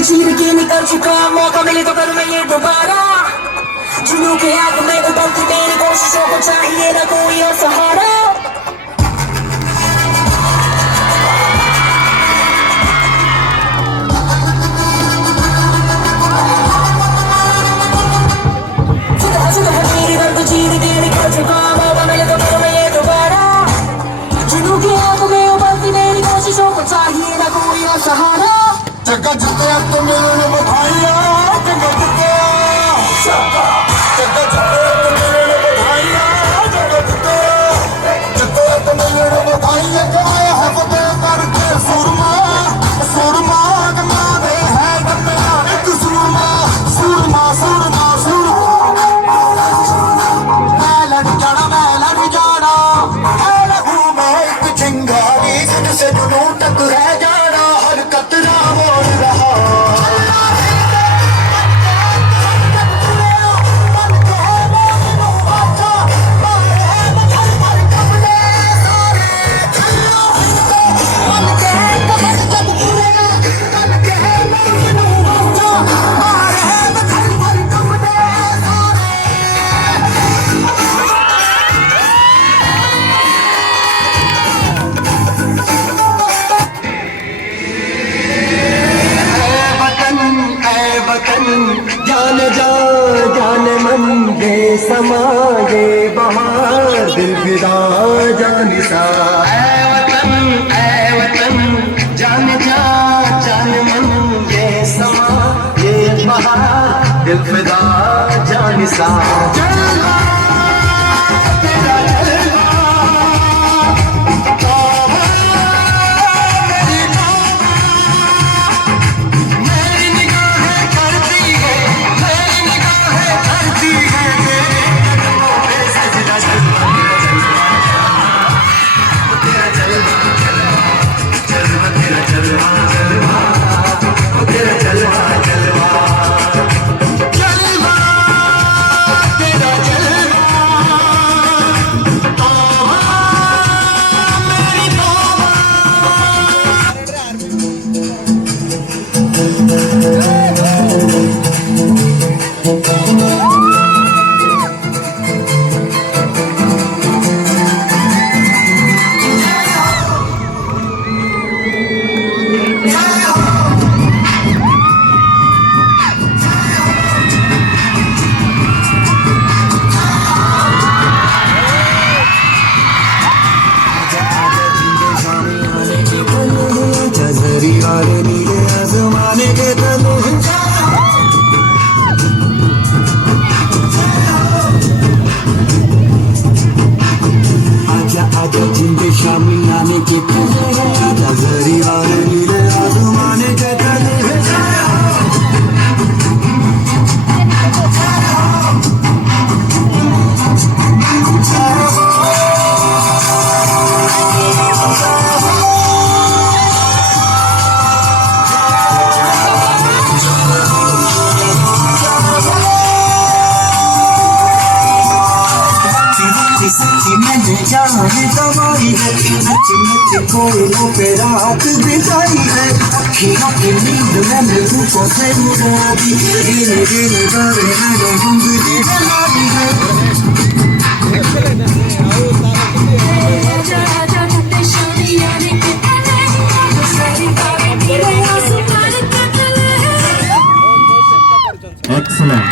चीर के निकल चुका, मौका मिले तो करूँ मैं ये दोबारा। जुनून के आग में उबलती मेरी कोशिशों को चाहिए ना कोई और सहारा। मेरी दर्द चीर के निकल चुका, मौका मिले तो करूँ मैं ये दोबारा। जुनून के आग में उबलती मेरी कोशिशों को चाहिए ना कोई और सहारा। जगह जिते तो मिलने बधाइयाँ, जगह जिते जगह जिते तो मिलने बधाइयाँ, जगह जिते जिते तो मिलने बधाइयाँ। गाया है फतेह करके सुरमा, सुरमा गमा दे है गम्या एक सुरमा, सुरमा सुरमा सुरमा। मैं लड़ जाना मैं लगूं मैं एक चिंगारी जिससे जुनून तक रह जाना, हर कतरा मोड़ रहा। जान जा जान मन बेसमा ये बहार दिल फिदा जान सा। ऐ वतन जान जा जान मन बेसमा ये बहार दिल फिदा जान सा। जलवा तेरा जलवा शामिल आने के नजरी वाले नीले आसमाने के तले मैंने जाने दवाई है, नच कोयलों पे रात बिताई है। अखियों की नींद मैंने तुझको से उड़ा दी, धीरे धीरे गावे मैंने जिंदगी बनाई है। Excellent.